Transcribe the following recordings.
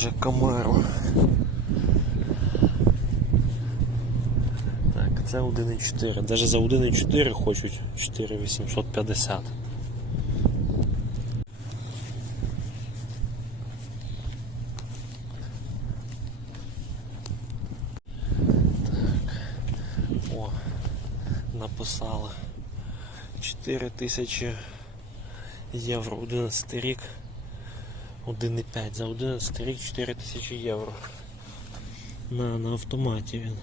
майже камеру. Так, це 1,4. Навіть за 1,4 хочуть 4850. О, написали 4 тисячі євро 11 рік 1,5 за 11 рік 4 тисячі євро на, на автоматі він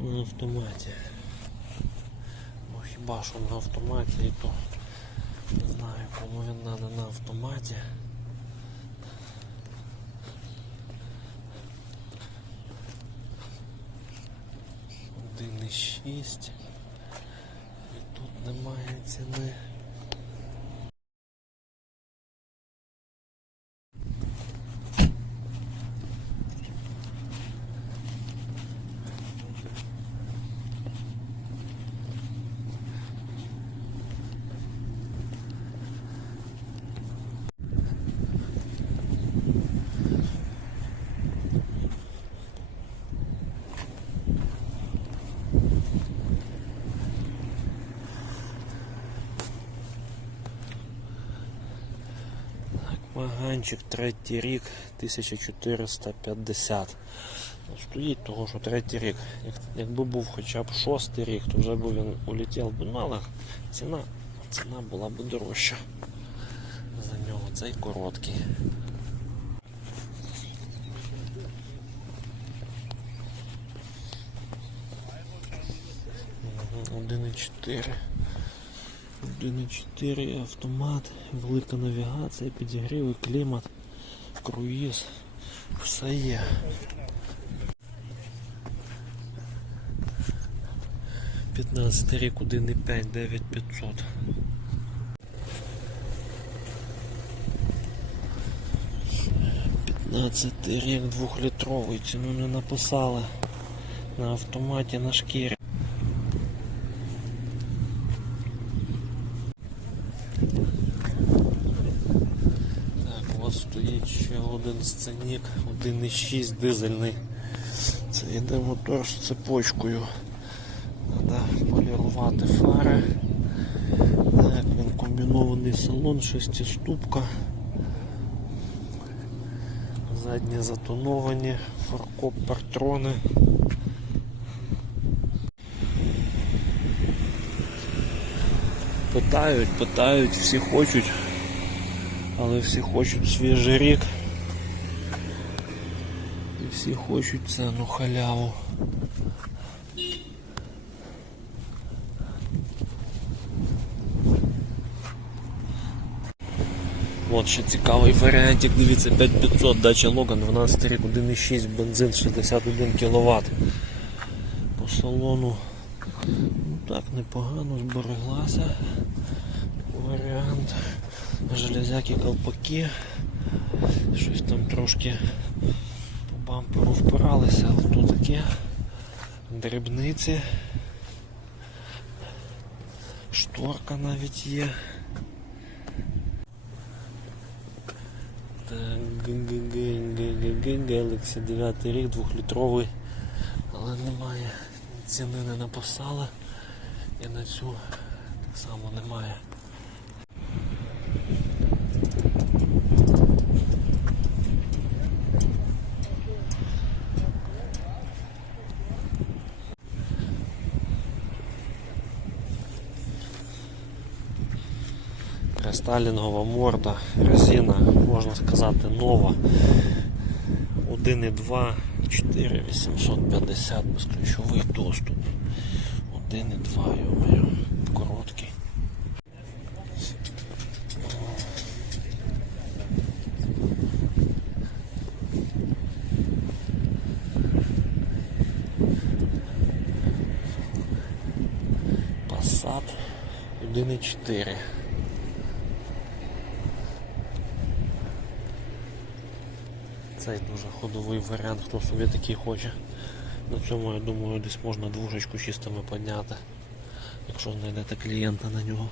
на автоматі ну хіба що на автоматі і то не знаю кому він треба на автоматі Один шість. І тут немає ціни. Маганчик, третій рік, 1450. Ну, Стоїть того, що третій рік. Як, якби був хоча б шостий рік, то вже б він улетів би. Але ціна, ціна була б дорожча. За нього цей короткий. Мгм, 1,4. 1,4 автомат, велика навігація, підігріви, клімат, круїз. Все є. П'ятнадцятий рік 1,5, 9500. П'ятнадцятий рік двохлітровий, ціну не написали. На автоматі на шкірі. Так, у вас стоїть ще один сценік, 1,6 дизельний. Це йде мотор з цепочкою. Треба полірувати фари. Так, він комбінований салон, шестиступка. Задні затоновані, фаркоп партрони. Питають, питають, всі хочуть, але всі хочуть свіжий рік. Всі хочуть цену халяву. От ще цікавий варіантик, дивіться, 5500, дача Логан, 12 рік, 1,6, бензин 61 кВт. По салону ну, так непогано збереглася. Варіант. Железяки колпаки. Щось там трошки бамперу впиралися, але тут таке дрібниці. Шторка навіть є. Так, Galaxy 9 рік, 2-літровий, але немає, ціни не написали. І на цю так само немає. Рестайлінгова морда, резина, можна сказати, нова. 1,2, 4850 безключовий доступ. 1,2, йомаю, короткий. Passat 1,4. Цей дуже ходовий варіант, хто собі такий хоче. На цьому я думаю десь можна двушечку чистими підняти, якщо знайдете клієнта на нього.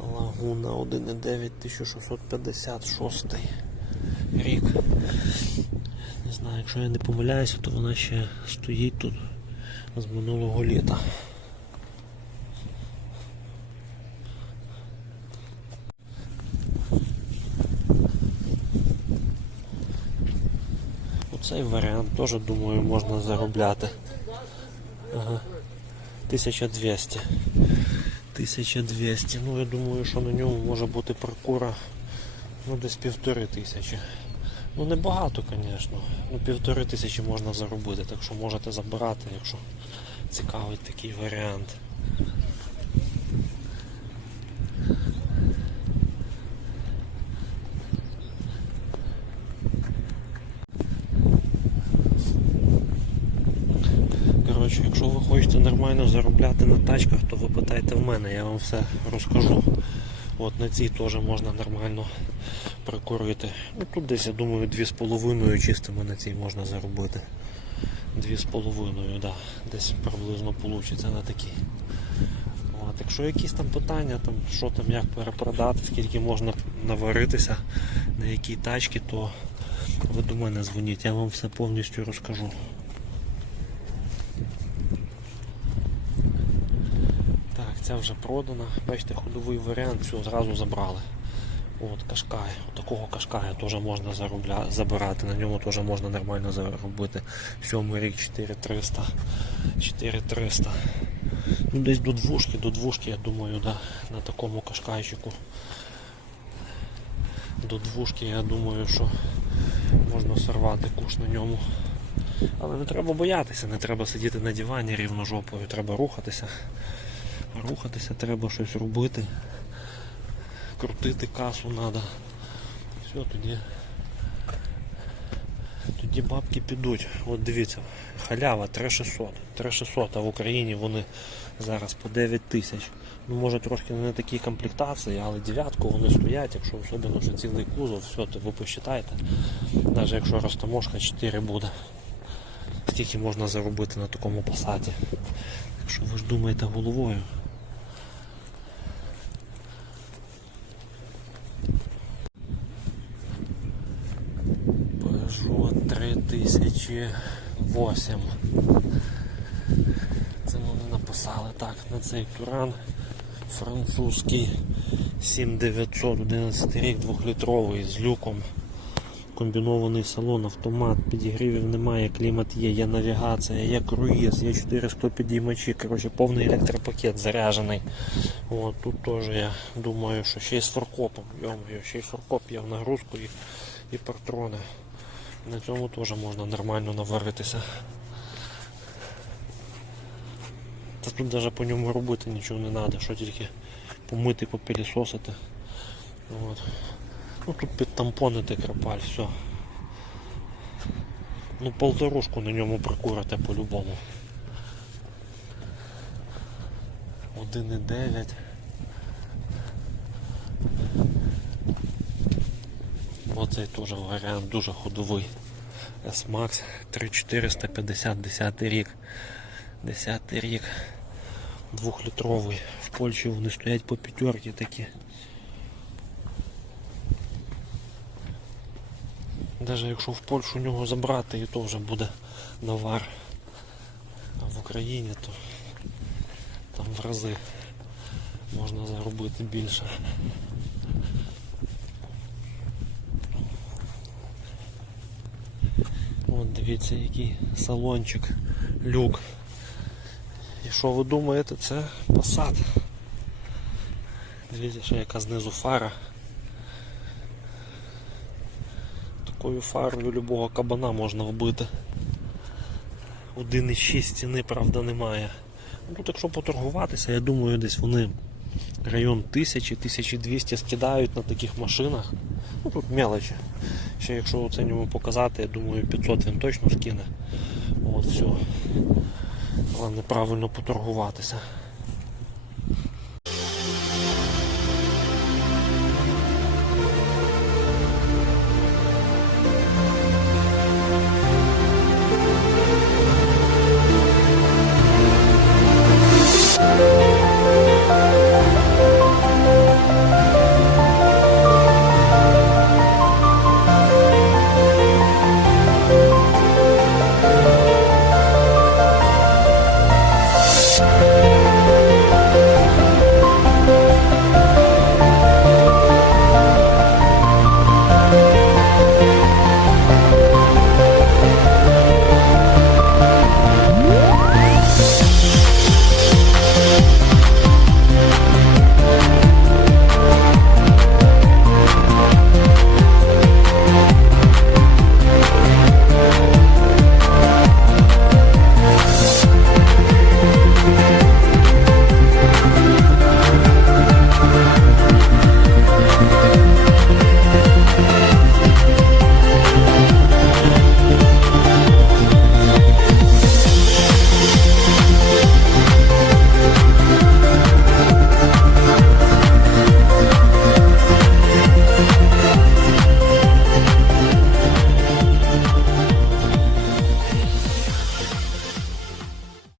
Лагуна 1,9 1656 рік. Не знаю, якщо я не помиляюся, то вона ще стоїть тут з минулого літа. Оцей варіант теж, думаю, можна заробляти. Ага. 1200. 1200. Ну, я думаю, що на ньому може бути паркура ну, десь півтори тисячі. Ну небагато, звісно. Ну, півтори тисячі можна заробити, так що можете забирати, якщо цікавий такий варіант. Коротше, якщо ви хочете нормально заробляти на тачках, то ви питайте в мене, я вам все розкажу. От на цій теж можна нормально прикурити. Ну тут десь, я думаю, 2,5 чистими на цій можна заробити. 2,5, да. десь приблизно вийде на такій. От, якщо якісь там питання, там, що там, як перепродати, скільки можна наваритися, на якій тачці, то ви до мене дзвоніть, я вам все повністю розкажу. Так, ця вже продана. Бачите, ходовий варіант, все, зразу забрали. От, кашкай. Такого кашкая теж можна заробля... забирати, на ньому теж можна нормально заробити. Сьомий рік 4300. 4300. Ну десь до двушки, до двушки, я думаю, да, на такому кашкайчику. До двушки, я думаю, що можна сорвати куш на ньому. Але не треба боятися, не треба сидіти на дивані рівно жопою, треба рухатися. Рухатися треба щось робити. Крутити касу треба. Все, тоді. Тоді бабки підуть. От дивіться, халява 3600. 3600, а в Україні вони зараз по 9 тисяч. Ну, може трошки не такій комплектації, але дев'ятку вони стоять, якщо особливо що цілий кузов, все, то ви посчитайте. Навіть якщо розтаможка 4 буде. Стільки можна заробити на такому пасаті. Якщо ви ж думаєте головою. Peugeot 3008. Це вони написали так на цей туран французький 7900 11 рік 2-літровий з люком. Комбінований салон, автомат, підігрівів немає, клімат є, є навігація, є круїз, є 400 підіймачі, коротше повний електропакет заряджений. От, тут теж я думаю, що ще й з форкопом, йомою, ще й форкоп є в нагрузку і, і партрони. На цьому теж можна нормально наваритися. Та тут навіть по ньому робити нічого не треба, що тільки помити, попилісосити. От. Ну тут підтампонити крапаль, все. Ну полторушку на ньому прикурите по-любому. 1,9. Оцей теж варіант дуже ходовий. S-Max 3450, 10 рік. 10 рік. Двохлітровий. В Польщі вони стоять по п'ятерки такі. Навіть якщо в Польщу нього забрати, і то вже буде навар. А в Україні то там в рази можна заробити більше. От дивіться який салончик, люк. І що ви думаєте, це Passat. Дивіться, ще яка знизу фара. Такою фарою любого кабана можна вбити. 1,6 ціни, правда, немає. Ну, якщо поторгуватися, я думаю, десь вони район 1000-1200 скидають на таких машинах. Ну тут мелочі. Ще якщо оцінюємо показати, я думаю 500 він точно скине. От все. Головне правильно поторгуватися.